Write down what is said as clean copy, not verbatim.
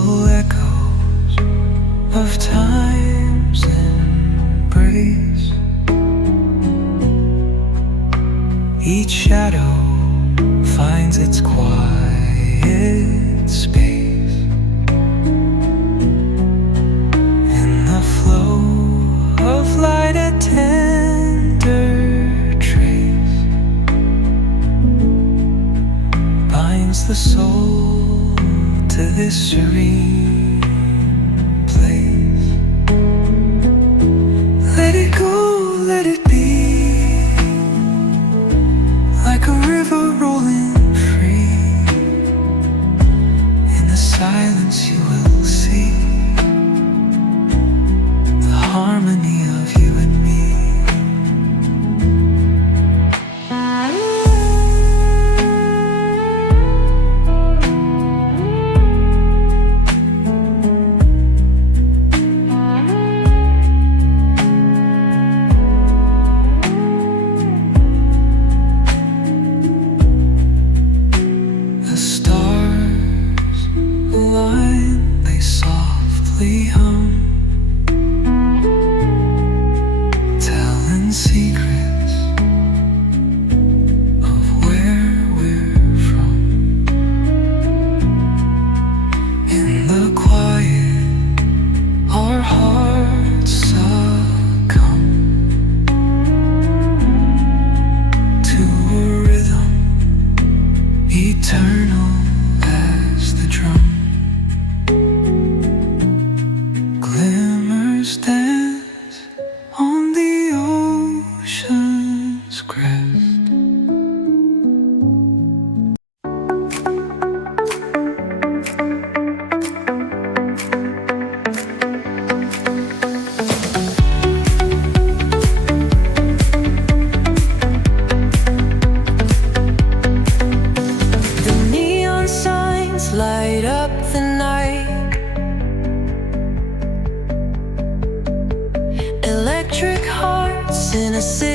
Gentle echoes of time's embrace. Each shadow finds its quiet space in the flow of light, a tender trace binds the soul to this serene place. Let it go, let it be, like a river rolling free. In the silence you will see the harmony of you and me. The stars align, they softly hum, telling secrets of where we're from. In the quiet, our hearts succumb to a rhythm eternal as the drum. Glimmers dance on the ocean's crest. The neon signs light up the night. Electric hearts in a city